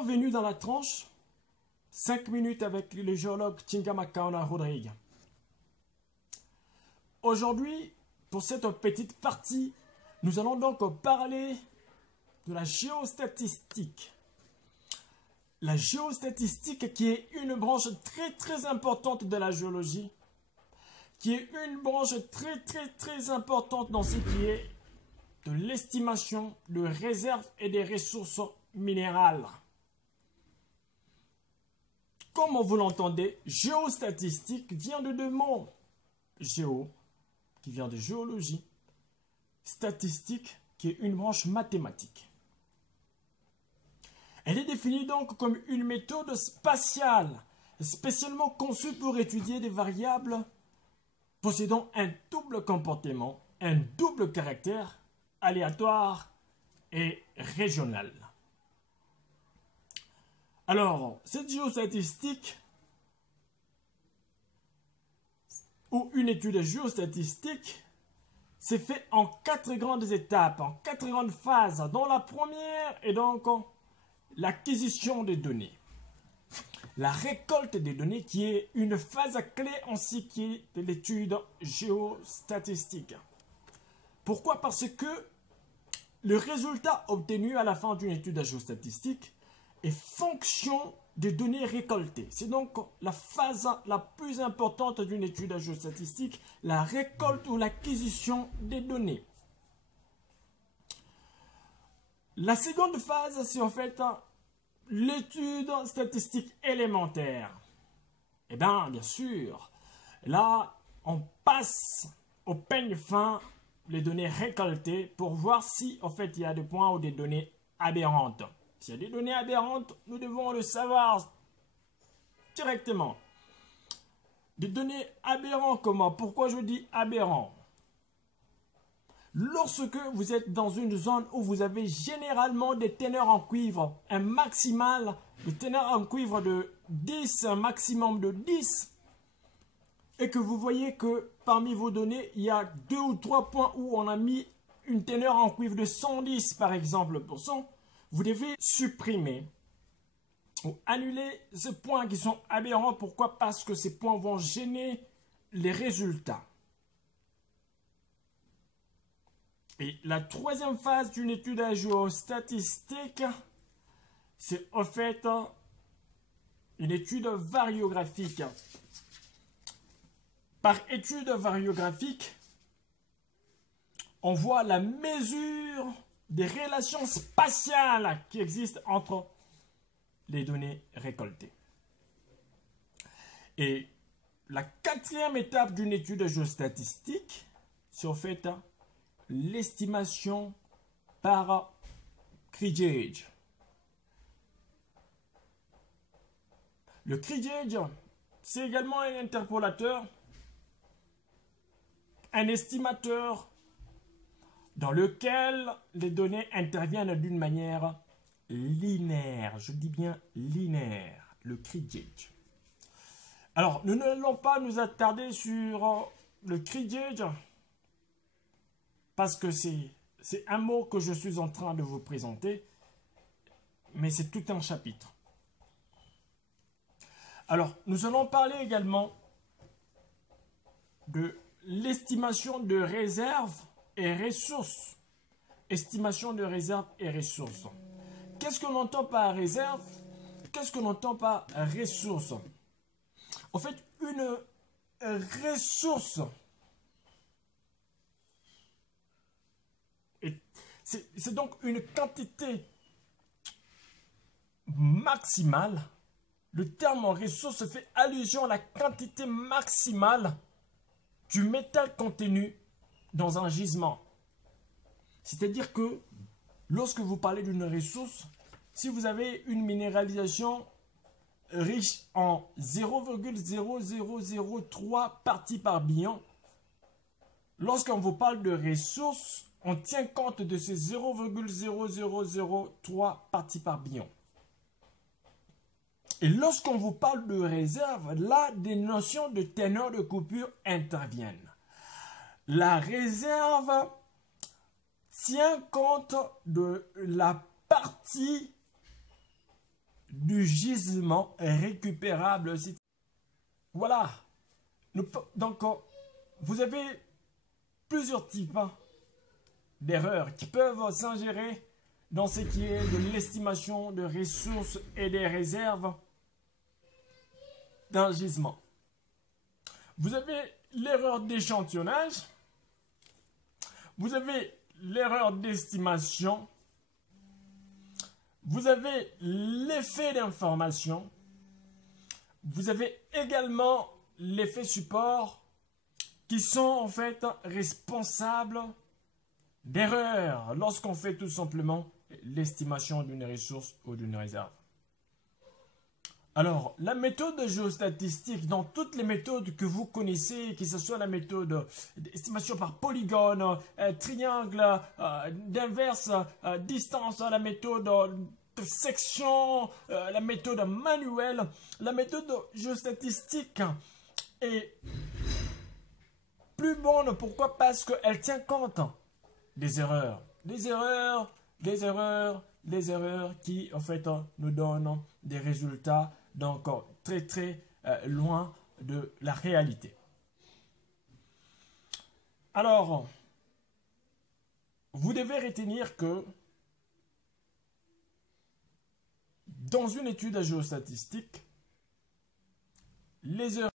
Bienvenue dans la tranche 5 minutes avec le géologue Tingamakaona Rodrigue. Aujourd'hui, pour cette petite partie, nous allons donc parler de la géostatistique. La géostatistique qui est une branche très importante de la géologie, qui est une branche très importante dans ce qui est de l'estimation de réserves et des ressources minérales. Comme vous l'entendez, géostatistique vient de deux mots. Géo, qui vient de géologie, statistique, qui est une branche mathématique. Elle est définie donc comme une méthode spatiale, spécialement conçue pour étudier des variables possédant un double comportement, un double caractère, aléatoire et régional. Alors, cette géostatistique, ou une étude géostatistique, c'est fait en 4 grandes étapes, en 4 grandes phases, dont la première est donc l'acquisition des données. La récolte des données qui est une phase clé en ce qui est de l'étude géostatistique. Pourquoi? Parce que le résultat obtenu à la fin d'une étude géostatistique est fonction des données récoltées. C'est donc la phase la plus importante d'une étude géostatistique, la récolte ou l'acquisition des données. La seconde phase, c'est en fait l'étude statistique élémentaire. Eh bien sûr, là, on passe au peigne fin les données récoltées pour voir si, en fait, il y a des points ou des données aberrantes. S'il y a des données aberrantes, nous devons le savoir directement. Des données aberrantes, comment? Pourquoi je dis aberrant? Lorsque vous êtes dans une zone où vous avez généralement des teneurs en cuivre, un maximal de teneur en cuivre de 10, un maximum de 10, et que vous voyez que parmi vos données, il y a 2 ou 3 points où on a mis une teneur en cuivre de 110 par exemple pour cent, vous devez supprimer ou annuler ces points qui sont aberrants. Pourquoi? Parce que ces points vont gêner les résultats. Et la troisième phase d'une étude géostatistique, c'est en fait une étude variographique. Par étude variographique, on voit la mesure des relations spatiales qui existent entre les données récoltées. Et la quatrième étape d'une étude géostatistique, c'est en fait l'estimation par Krigage. Le Krigage, c'est également un interpolateur, un estimateur dans lequel les données interviennent d'une manière linéaire. Je dis bien linéaire, le Krigage. Alors, nous n'allons pas nous attarder sur le Krigage parce que c'est un mot que je suis en train de vous présenter, mais c'est tout un chapitre. Alors, nous allons parler également de l'estimation de réserves et ressources. Estimation de réserves et ressources. Qu'est-ce qu'on entend par réserve? Qu'est-ce qu'on entend par ressources? En fait, une ressource, c'est donc une quantité maximale. Le terme en ressource fait allusion à la quantité maximale du métal contenu dans un gisement. C'est-à-dire que lorsque vous parlez d'une ressource, si vous avez une minéralisation riche en 0,0003 parties par billion, lorsqu'on vous parle de ressources, on tient compte de ces 0,0003 parties par billion. Et lorsqu'on vous parle de réserve, là, des notions de teneur de coupure interviennent. La réserve tient compte de la partie du gisement récupérable. Voilà. Donc, vous avez plusieurs types d'erreurs qui peuvent s'ingérer dans ce qui est de l'estimation de ressources et des réserves d'un gisement. Vous avez l'erreur d'échantillonnage, vous avez l'erreur d'estimation, vous avez l'effet d'information, vous avez également l'effet support qui sont en fait responsables d'erreurs lorsqu'on fait tout simplement l'estimation d'une ressource ou d'une réserve. Alors, la méthode géostatistique, dans toutes les méthodes que vous connaissez, que ce soit la méthode d'estimation par polygone, triangle, d'inverse, distance, la méthode de section, la méthode manuelle, la méthode géostatistique est plus bonne. Pourquoi? Parce qu'elle tient compte des erreurs. Des erreurs qui, en fait, nous donnent des résultats donc très très loin de la réalité. Alors, vous devez retenir que dans une étude géostatistique, les erreurs